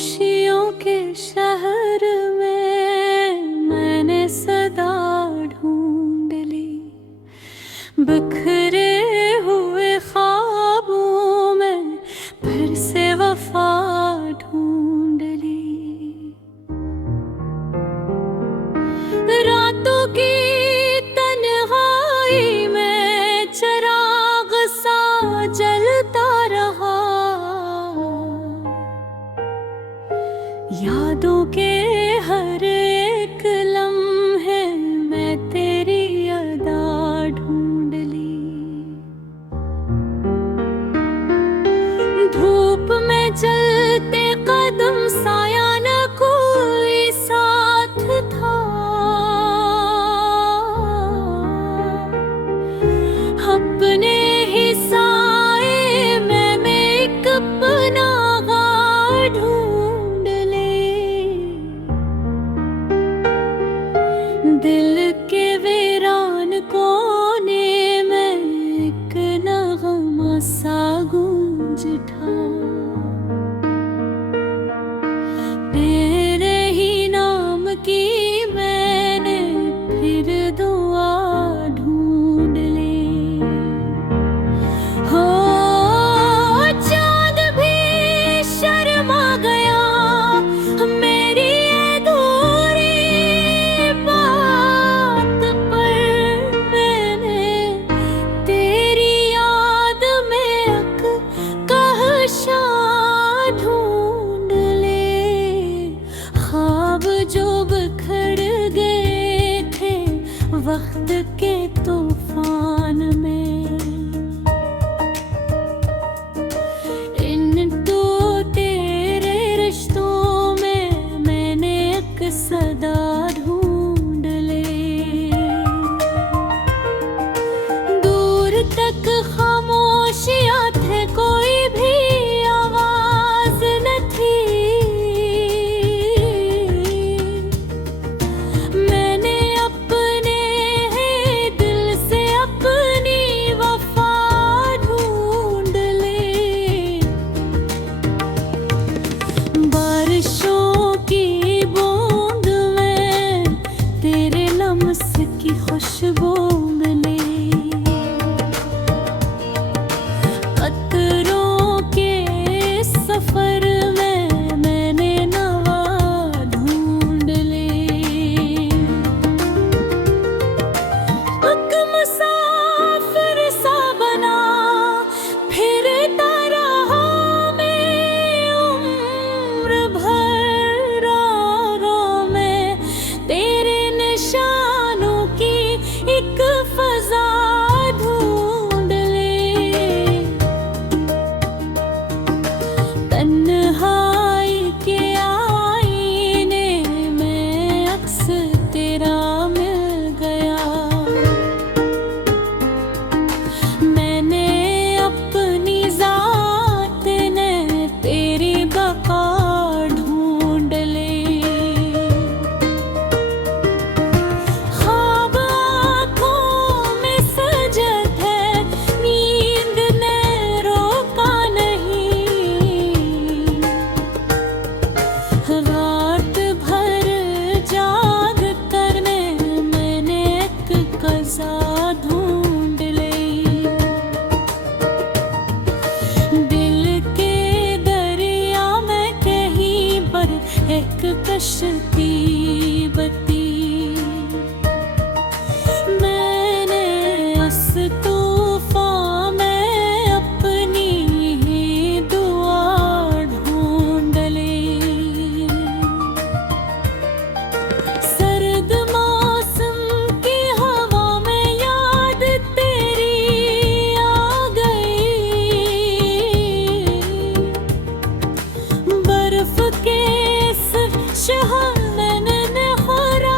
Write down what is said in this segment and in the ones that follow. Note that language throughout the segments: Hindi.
खामोशियों के शहर में मैंने सदा ढूंढ ली, बिखरे हुए ख्वाबों में फिर से वफा ढूंढ ली। रातों की तन्हाई में चिराग सा जलता रहा, यादों के हर एक लम्हे में तेरी अदा ढूंढ ली। धूप में चलते कदम साया न कोई साथ था, अपने ही साए में एक पनाह ढूंढ ले। दिल के वीरान कोने में एक नगमा सा गूंज उठा, तेरे ही नाम की मैंने फिर दुआ ढूंढ ली। हो चांद भी शर्मा गया मेरी अधूरी बात पर, मैंने तेरी याद में कहशा ढूंढ ले। ख्वाब जो बिखर गए थे वक्त के तूफान में, इन तो तेरे रिश्तों में मैंने एक सदा ढूंढ ले। दूर तक खामोशियां थे, कोई भी आवाज न थी, मैंने अपने ही दिल से अपनी वफा ढूंढ ले। बारिशों की बूंद में तेरे लम्स की खुशबू मिली, कतरों के सफर में मैंने नवा ढूंढ ली। एक मुसाफिर सा बना फिरता रहा मैं उम्र भर राहों में, तेरे निशानों की एक फजा ढूंढ ले। तन्हाई के आईने में अक्स तेरा मिल गया, मैंने अपनी जात ने तेरी बका ढूंढ ली। ख्वाब आँखों में सजद है, नींद ने रोका नहीं, रात भर जाग करने मैंने एक कज़ा ढूंढ ली। दिल के दरिया में कहीं पर एक कश्ती बती, मैंने उस तूफान में अपनी ही दुआ ढूंढ ली। सर्द मौसम की हवा में याद तेरी आ गई, बर्फ के इस शहर में नहरा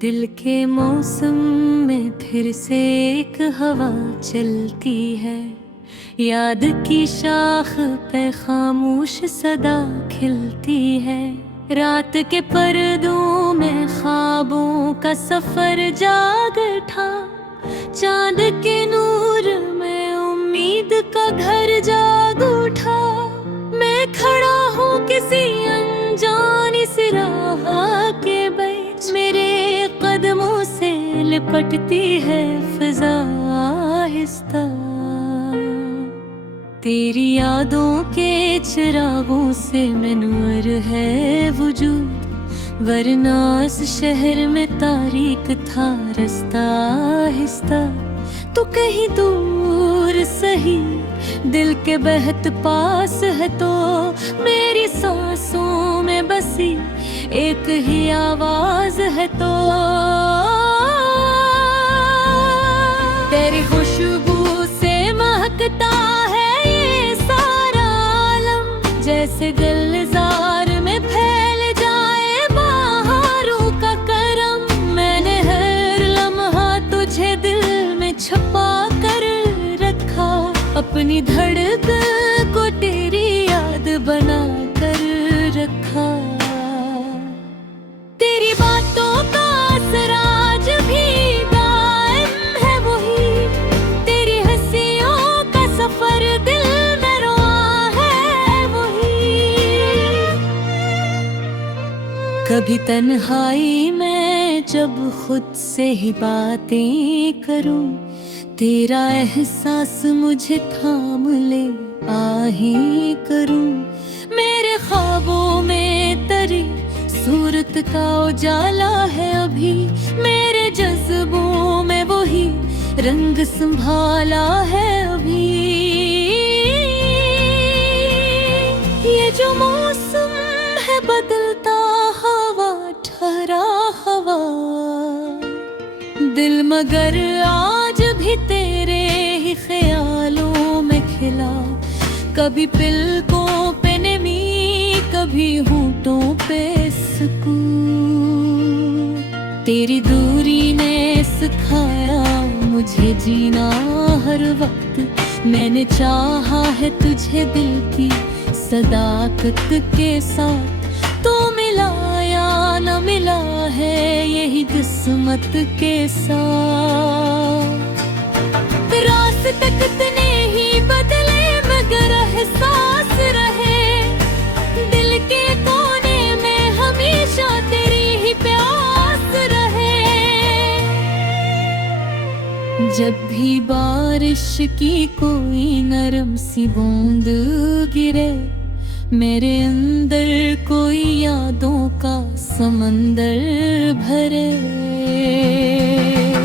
दिल के मौसम में फिर से एक हवा चलती है, याद की शाख पे खामोश सदा खिलती है। रात के पर्दों में ख्वाबों का सफर जाग उठा, चांद के नूर में उम्मीद का घर जाग उठा। मैं खड़ा हूँ किसी अनजानी सी राह के बीच, मेरे कदमों से लिपटती है फिजा आहिस्ता। तेरी यादों के चिरागों से मनवर है वजूद, वरना इस शहर में तारीक था रास्ता आहिस्ता। तो कहीं दूर सही दिल के बहत पास है, तो मेरी सांसों में बसी एक ही आवाज है। तो तेरी खुशबू से महकता है ये सारा आलम, जैसे गुलजार में फैल जाए बहारों का करम। मैंने हर लम्हा तुझे दिल में छुपा कर रखा, अपनी धड़कन को तेरी याद बना कर रखा। तेरी बातों का असर आज भी कायम है वही, तेरी हंसियों का सफर दिल में रोआ है वही। कभी तन्हाई में जब खुद से ही बातें करूं, तेरा एहसास मुझे थाम ले आहें करूं। मेरे ख्वाबों में तेरी सूरत का उजाला है अभी, मेरे जज्बों में वही रंग संभाला है अभी। ये जो मौसम है बदलता हवा ठहरा हवा, दिल मगर आज भी तेरे ही ख्यालों में खिला। कभी पलकों पे नमी, कभी होंठों पे सुकून। तेरी दूरी ने सिखाया मुझे जीना हर वक्त, मैंने चाहा है तुझे दिल की सदाकत के साथ। तो मिला या न मिला है यही किस्मत के साथ। रास्ते कितने ही बदले मगर एहसास रहे, दिल के कोने में हमेशा तेरी ही प्यास रहे। जब भी बारिश की कोई नरम सी बूंद गिरे, मेरे अंदर कोई यादों का समंदर भरे।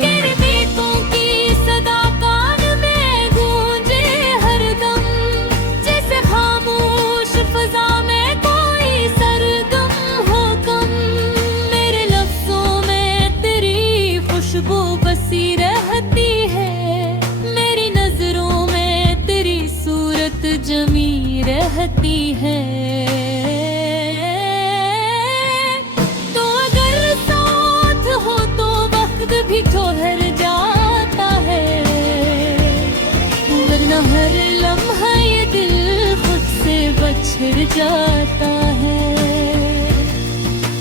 तेरे गीतों की सदा कान में गूंजे हरदम, जैसे खामोश फजा में कोई सरगम हो कम। मेरे लफ्जों में तेरी खुशबू बसी रहती है, मेरी नजरों में तेरी सूरत जमी रहती है। तो अगर साथ हो तो वक्त भी ठहर जाता है, वरना हर लम्हा ये दिल खुद से बछड़ जाता है।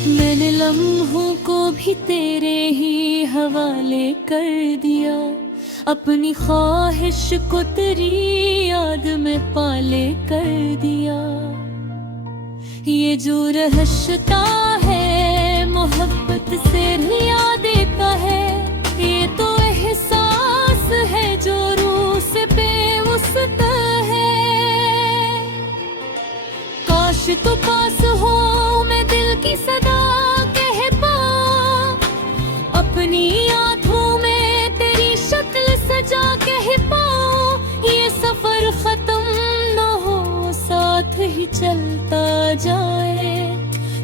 मैंने लम्हों को भी तेरे ही हवाले कर दिया, अपनी ख्वाहिश को तेरी याद में पाले कर दिया। ये जो रहस्यता है मोहब्बत से यादें का है, ये तो एहसास है जो रूह से बेउसता है। काश तो पास हो मैं दिल की सदा कह पाऊं, अपनी आंखों में तेरी शक्ल सजा कह पाऊं। ये सफर खत्म न हो, साथ ही चलता जाए,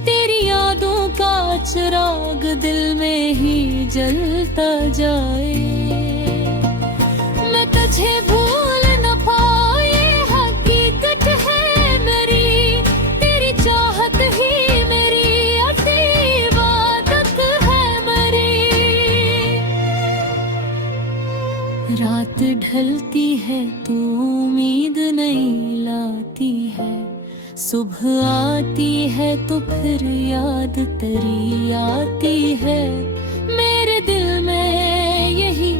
तेरी यादों का चिराग दिल में ही जलता जाए। मैं तुझे भूल न पाऊं ये हकीकत है मेरी, तेरी चाहत ही मेरी असली इबादत है मेरी। रात ढलती है तो उम्मीद नहीं लाती है, सुबह आती है तो फिर याद तेरी आती है। मेरे दिल में यही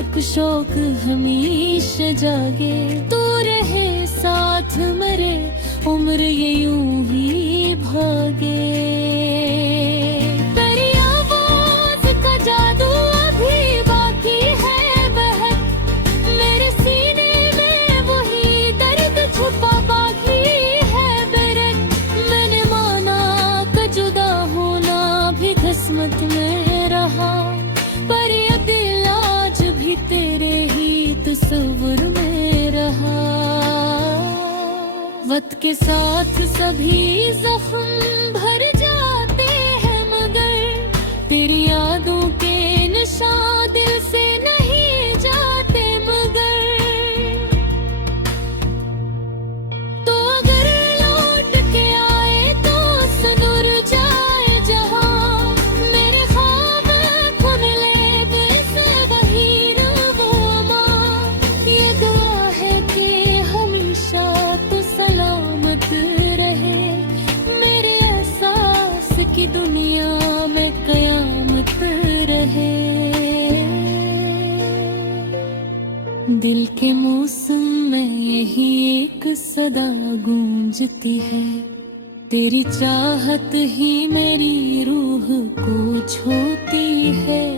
एक शौक हमेशा जागे, तू रहे साथ मेरे, उम्र ये यूं ही भागे। तेरी आवाज़ का जादू अभी बाकी है बहक, मेरे सीने में वही दर्द छुपा बाकी है बेरक। मैंने माना कि जुदा होना भी किस्मत में रहा, पर ये दिल आज भी तेरे ही तस्वीर में रहा। वक्त के साथ सभी जख्म भर जाते हैं, मगर तेरी यादों के निशान दिल से नहीं जाते मगर। तो अगर लौट के आए तो सुनुर जाए जहां, मेरे ख्वाब खुन ले बिस वही वो माँ। ये दुआ है कि हमेशा तू सलामत रहे, मेरे एहसास की दुनिया में कयामत रहे। दिल के मौसम में यही एक सदा गूंजती है, तेरी चाहत ही मेरी रूह को छूती है।